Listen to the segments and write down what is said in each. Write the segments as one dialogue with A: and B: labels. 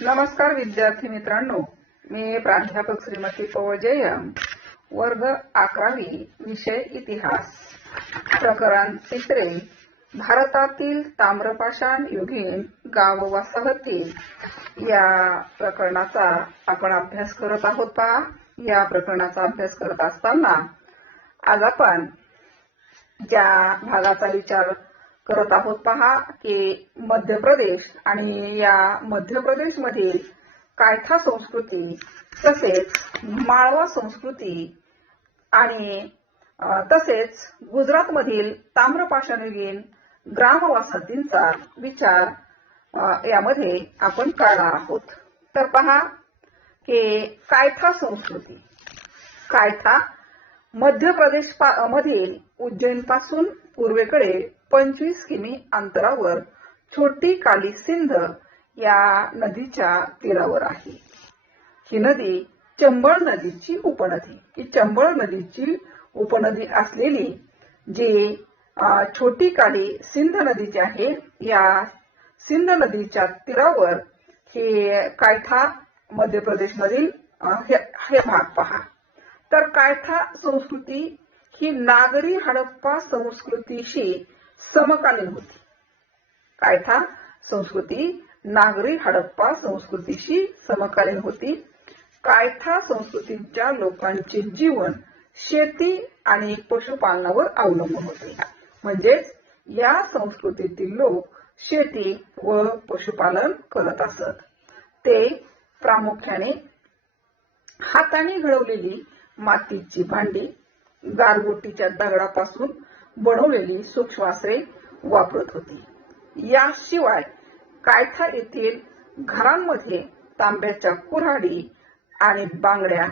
A: नमस्कार विद्यार्थी मित्रांनो. मी प्राध्यापक श्रीमती पवजयम वर्ग अकरावी विषय इतिहास. प्रकरण तिसरे. भारतातील ताम्रपाषाण युगीन गाव वसाहतील या प्रकरणाचा आपण अभ्यास करत आहोत का या प्रकरणाचा अभ्यास करत असताना आज आपण ज्या भागाचा विचार करत आहोत. पहा की मध्य प्रदेश आणि या मध्य प्रदेश मधील कायथा संस्कृती तसेच माळवा संस्कृती आणि तसेच गुजरात मधील ताम्रपाषाणयुगीन ग्रामवासतींचा विचार यामध्ये आपण करणार आहोत. तर पहा की कायथा संस्कृती. कायथा मध्य प्रदेश मधील उज्जैनपासून पूर्वेकडे पंचवीस किमी अंतरावर छोटी काली सिंध या नदीच्या तीरावर आहे. ही नदी चंबळ नदीची उपनदी. ही चंबळ नदीची उपनदी असलेली जी छोटी काली सिंध नदीची आहे या सिंध नदीच्या तीरावर हे कायथा मध्य प्रदेश मधील हे भाग पहा. तर कायथा संस्कृती ही नागरी हडप्पा संस्कृतीशी समकालीन होती. कायथा संस्कृती. नागरी हडप्पा संस्कृतीशी समकालीन होती. कायथा संस्कृतीच्या लोकांचे जीवन शेती आणि पशुपालनावर अवलंबून होते. म्हणजेच या संस्कृतीतील लोक शेती व पशुपालन करत असत. ते प्रामुख्याने हाताने घडवलेली मातीची भांडी गारगोटीच्या दगडापासून बनवलेली सूक्ष्मास्त्रे वापरत होती. याशिवाय कायथा येथील घरांमध्ये तांब्याच्या कुऱ्हाडी आणि बांगड्या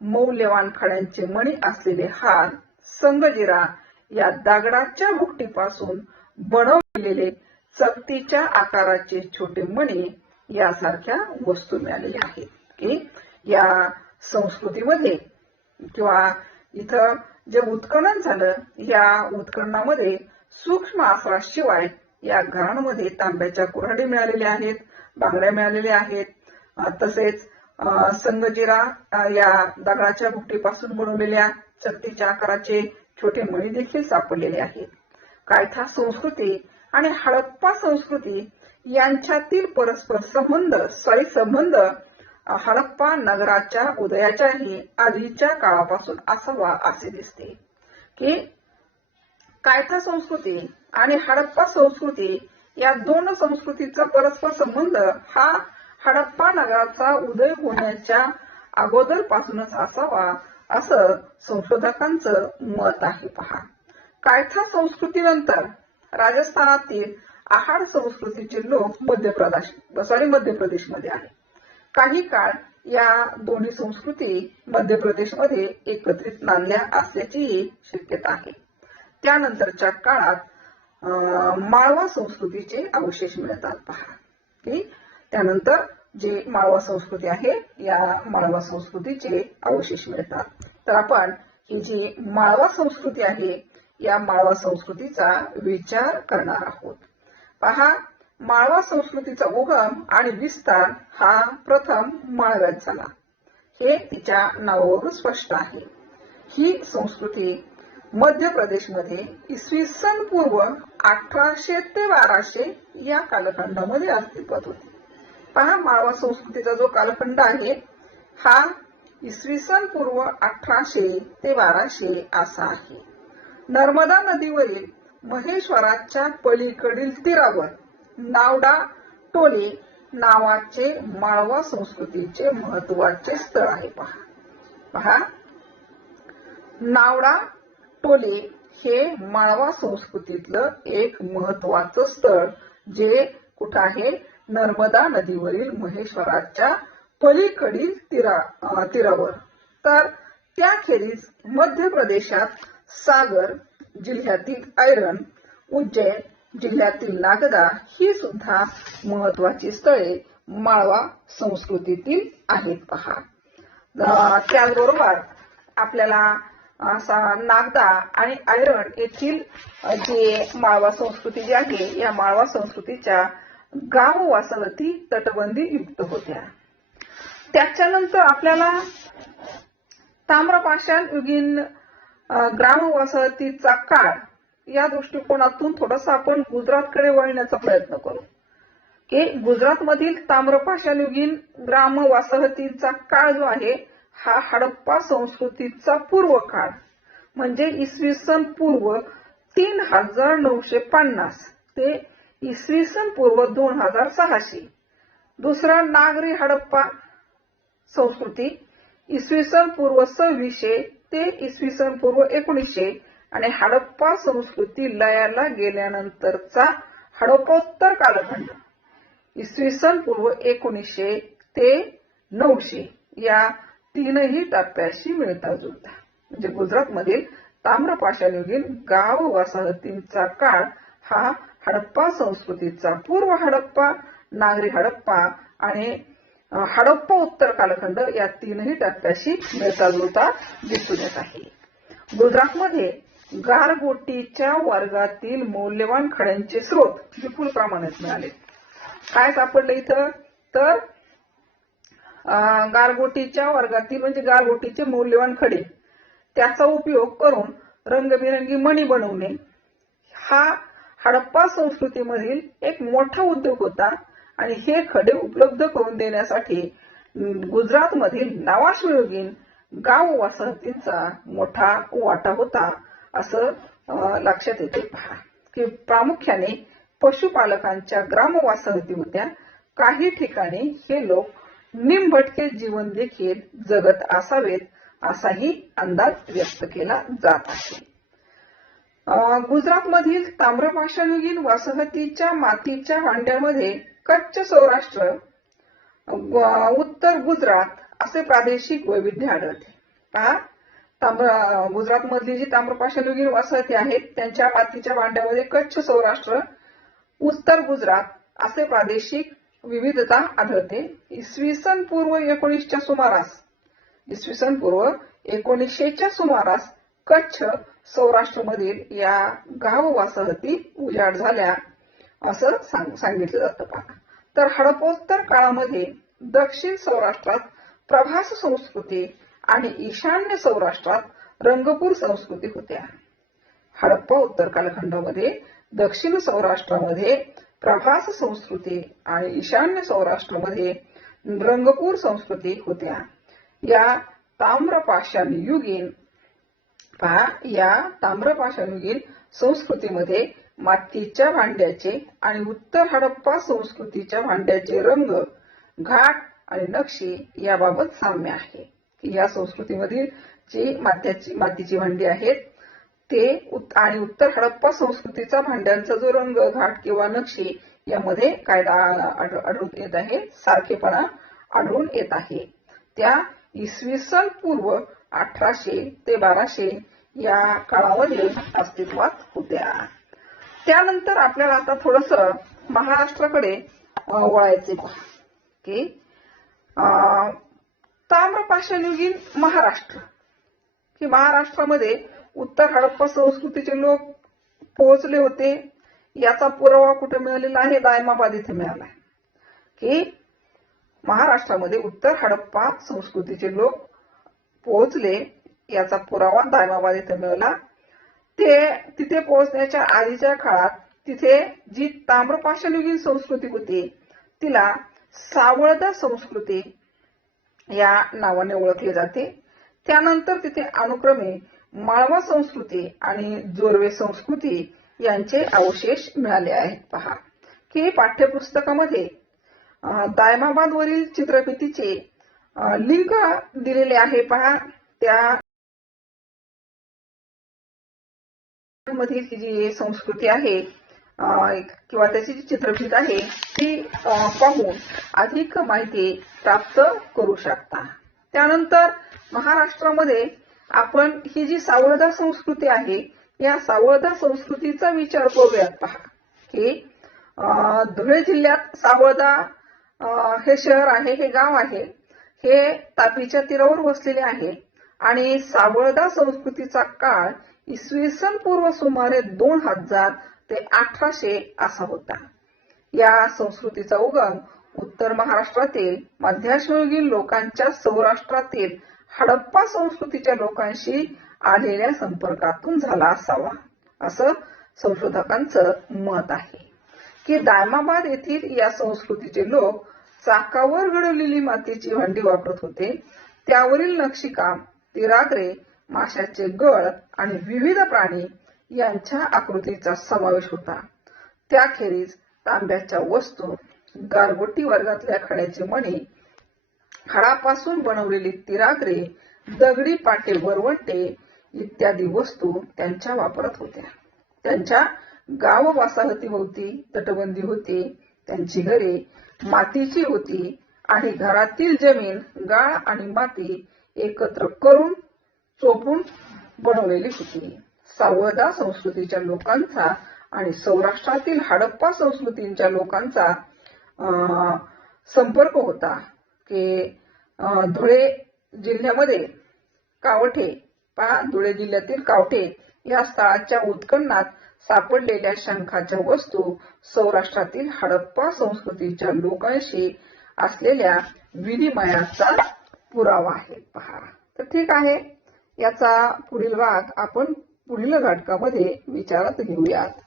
A: मौल्यवान खड्यांचे मणी असलेले हार संगजिरा या दगडाच्या भुकटीपासून बनवलेले चकतीच्या आकाराचे छोटे मणी यासारख्या वस्तू मिळालेल्या आहेत. की या संस्कृतीमध्ये किंवा इथं जे उत्खनन झालं या उत्खननामध्ये सूक्ष्म आसराशिवाय या घरांमध्ये तांब्याच्या कुऱ्हाडी मिळालेल्या आहेत बांगड्या मिळालेल्या आहेत. तसेच संगजिरा या दगडाच्या भुकटीपासून बनवलेल्या चक्तीच्या आकाराचे छोटे मणी देखील सापडलेले आहेत. कायथा संस्कृती आणि हडप्पा संस्कृती यांच्यातील परस्पर संबंध स्थायी संबंध हडप्पा नगराच्या उदयाच्याही आधीच्या काळापासून असावा असे दिसते. की कायथा संस्कृती आणि हडप्पा संस्कृती या दोन संस्कृतीचा परस्पर संबंध हा हडप्पा नगराचा उदय होण्याच्या अगोदरपासूनच असावा असं संशोधकांचं मत आहे पहा. कायथा संस्कृतीनंतर राजस्थानातील आहार संस्कृतीचे लोक मध्य प्रदेश सॉरी मध्य प्रदेशमध्ये आहे काही काळ या दोन्ही संस्कृती मध्य प्रदेशमध्ये एकत्रित नांदल्या असल्याचीही शक्यता आहे. त्यानंतरच्या काळात अं, माळवा संस्कृतीचे अवशेष मिळतात पहा. की त्यानंतर जे माळवा संस्कृती आहे या माळवा संस्कृतीचे अवशेष मिळतात तर आपण ही जी माळवा संस्कृती आहे या माळवा संस्कृतीचा विचार करणार आहोत. पहा माळवा संस्कृतीचा उगम आणि विस्तार हा प्रथम माळव्यात झाला. हे तिच्या नावावरून स्पष्ट आहे. ही संस्कृती मध्य प्रदेशमध्ये इसवी सन पूर्व अठराशे ते बाराशे या कालखंडामध्ये अस्तित्वात होती. पहा माळवा संस्कृतीचा जो कालखंड आहे हा इसवी सन पूर्व अठराशे ते बाराशे असा आहे. नर्मदा नदीवरील महेश्वराच्या पलीकडील तीरावर नावडा टोली नावाचे माळवा संस्कृतीचे महत्त्वाचे स्थळ आहे. पहा. पहा. नावडा टोली हे माळवा संस्कृतीतलं एक महत्वाचं स्थळ जे कुठं? आहे नर्मदा नदीवरील महेश्वराच्या पलीकडील तीरा तीरावर. तर त्याखेरीज मध्य प्रदेशात सागर जिल्ह्यातील ऐरण उज्जैन जिल्ह्यातील नागदा ही सुद्धा महत्वाची स्थळे माळवा संस्कृतीतील आहेत पहा. त्याचबरोबर आपल्याला असा नागदा आणि आयरण येथील जे माळवा संस्कृती जी आहे या माळवा संस्कृतीच्या गाव तटबंदी युक्त होत्या. त्याच्यानंतर आपल्याला ताम्रपाषाण युगीन अ, ग्राम वसाहतीचा काळ या दृष्टिकोनातून थोडासा आपण गुजरातकडे वळण्याचा प्रयत्न करू. की गुजरातमधील ताम्रपाषाणयुगीन ग्राम वसाहतींचा काळ जो आहे हा हडप्पा संस्कृतीचा पूर्व काळ. म्हणजे इसवी सन पूर्व तीन हजार नऊशे पन्नास ते इसवी सन पूर्व दोन हजार सहाशे. दुसरा नागरी हडप्पा संस्कृती इसवी सन पूर्व सव्वीसशे ते इसवी सन पूर्व एकोणीसशे. आणि हडप्पा संस्कृती लयाला गेल्यानंतरचा हडप्पोत्तर कालखंड. इसवी सन पूर्व एकोणीसशे ते नऊशे या तीनही टप्प्याशी मिळता जुळता. म्हणजे गुजरातमधील ताम्रपाषाणयुगीन गाव वसाहतींचा काळ हा हडप्पा संस्कृतीचा पूर्व हडप्पा नागरी हडप्पा आणि हडप्पा उत्तर कालखंड या तीनही टप्प्याशी मिळता जुळता दिसून येत आहे. गुजरातमध्ये गारगोटीच्या वर्गातील मौल्यवान खड्यांचे स्रोत विपुल प्रमाणात मिळाले. काय सापडलं इथं? तर गारगोटीच्या वर्गातील म्हणजे गारगोटीचे मौल्यवान खडे त्याचा उपयोग करून रंगबिरंगी मणी बनवणे हा हडप्पा संस्कृतीमधील एक मोठा उद्योग होता आणि हे खडे उपलब्ध करून देण्यासाठी गुजरातमधील नावाश्वयोगीन गाव वसाहतींचा मोठा वाटा होता. असं लक्षात येते. की प्रामुख्याने पशुपालकांच्या ग्राम वसाहती होत्या काही ठिकाणी हे लोक निमभटके जीवन देखील जगत असावेत असाही अंदाज व्यक्त केला जात आहे. गुजरातमधील ताम्रपाषाणयुगीन वसाहतीच्या मातीच्या भांड्यामध्ये कच्छ सौराष्ट्र उत्तर गुजरात असे प्रादेशिक वैविध्य आढळते. पहा ताम्र गुजरातमधली जी ताम्रपाषाणयुगीन वसाहती आहेत त्यांच्या मातीच्या भांड्यामध्ये कच्छ सौराष्ट्र उत्तर गुजरात असे प्रादेशिक विविधता आढळते. इसवी सन पूर्व एकोणीसच्या सुमारास इसवी सन पूर्व एकोणीसशेच्या सुमारास कच्छ सौराष्ट्रमधील या गाव वसाहती उजाड झाल्या असं सांग- सांगितलं जातं पहा तर हडपोत्तर काळामध्ये दक्षिण सौराष्ट्रात प्रभास संस्कृती आणि ईशान्य सौराष्ट्रात रंगपूर संस्कृती होत्या. हडप्पा उत्तर कालखंडामध्ये दक्षिण सौराष्ट्रामध्ये प्रभास संस्कृती आणि ईशान्य सौराष्ट्रामध्ये रंगपूर संस्कृती होत्या. या ताम्रपाषाण युगीन पहा या ताम्रपाषाण युगीन संस्कृतीमध्ये मातीच्या भांड्याचे आणि उत्तर हडप्पा संस्कृतीच्या भांड्याचे रंग घाट आणि नक्षी याबाबत साम्य आहे. या संस्कृतीमधील जी मात्याची मातीची भांडी आहेत ते आणि उत्तर हडप्पा संस्कृतीचा भांड्यांचा जो रंग घाट किंवा नक्षी यामध्ये काय आढळून येत आहे सारखेपणा आढळून येत आहे. त्या इसवी सन पूर्व अठराशे ते बाराशे या काळामध्ये अस्तित्वात होत्या. त्यानंतर आपल्याला आता थोडस महाराष्ट्राकडे वळायचे की अं, ताम्रपाषाणयुगीन महाराष्ट्र. की महाराष्ट्रामध्ये उत्तर हडप्पा संस्कृतीचे लोक पोहोचले होते याचा पुरावा कुठे मिळालेला आहे दायमाबाद इथे मिळाला की महाराष्ट्रामध्ये उत्तर हडप्पा संस्कृतीचे लोक पोहोचले याचा पुरावा दायमाबाद इथे मिळाला. ते तिथे पोहोचण्याच्या आधीच्या काळात तिथे जी ताम्रपाषाणयुगीन संस्कृती होती तिला सावळदा संस्कृती या नावाने ओळखले जाते. त्यानंतर तिथे अनुक्रमे माळवा संस्कृती आणि जोरवे संस्कृती यांचे अवशेष मिळाले आहेत. पहा. की पाठ्यपुस्तकामध्ये दायमाबाद वरील चित्रफितीचे लिंक दिलेले आहे. पहा. त्या मधील जी संस्कृती आहे किंवा त्याची जी चित्रफित आहे ती पाहून अधिक माहिती प्राप्त करू शकता. त्यानंतर महाराष्ट्रामध्ये आपण ही जी सावळदा संस्कृती आहे या सावळदा संस्कृतीचा विचार करूयात पहा. की अं, धुळे जिल्ह्यात सावळदा हे शहर आहे हे गाव आहे हे तापीच्या तीरावर वसलेले आहे आणि सावळदा संस्कृतीचा काळ इसवी सन पूर्व सुमारे दोन हजार ते अठराशे असा होता. या संस्कृतीचा उगम उत्तर महाराष्ट्रातील मध्याश्रयीन लोकांच्या सौराष्ट्रातील हडप्पा संस्कृतीच्या लोकांशी आलेल्या संपर्कातून झाला असावा असं संशोधकांचं मत आहे. की दायमाबाद येथील या संस्कृतीचे लोक चाकावर घडवलेली मातीची भांडी वापरत होते. त्यावरील नक्षीकाम तिरागरे माशाचे गळ आणि विविध प्राणी यांच्या आकृतीचा समावेश होता. त्याखेरीज तांब्याच्या वस्तू गारगोटी वर्गातल्या खड्याचे मणी खडापासून बनवलेली तिरागरे दगडी पाटे वरवंटे इत्यादी वस्तू त्यांच्या वापरत होत्या. त्यांच्या गाव वसाहतीभोवती तटबंदी होती त्यांची घरे मातीची होती आणि घरातील जमीन गाळ आणि माती एकत्र करून चोपून बनवलेली होती. सावदा संस्कृतीच्या लोकांचा आणि सौराष्ट्रातील हडप्पा संस्कृतीच्या लोकांचा संपर्क होता की धुळे जिल्ह्यामध्ये कावठे पहा धुळे जिल्ह्यातील कावठे या स्थळाच्या उत्खननात सापडलेल्या शंखाच्या वस्तू सौराष्ट्रातील हडप्पा संस्कृतीच्या लोकांशी असलेल्या विनिमयाचा पुरावा आहे. पहा. तर ठीक आहे. याचा पुढील भाग आपण पुढील घटकामध्ये विचारात घेऊयात.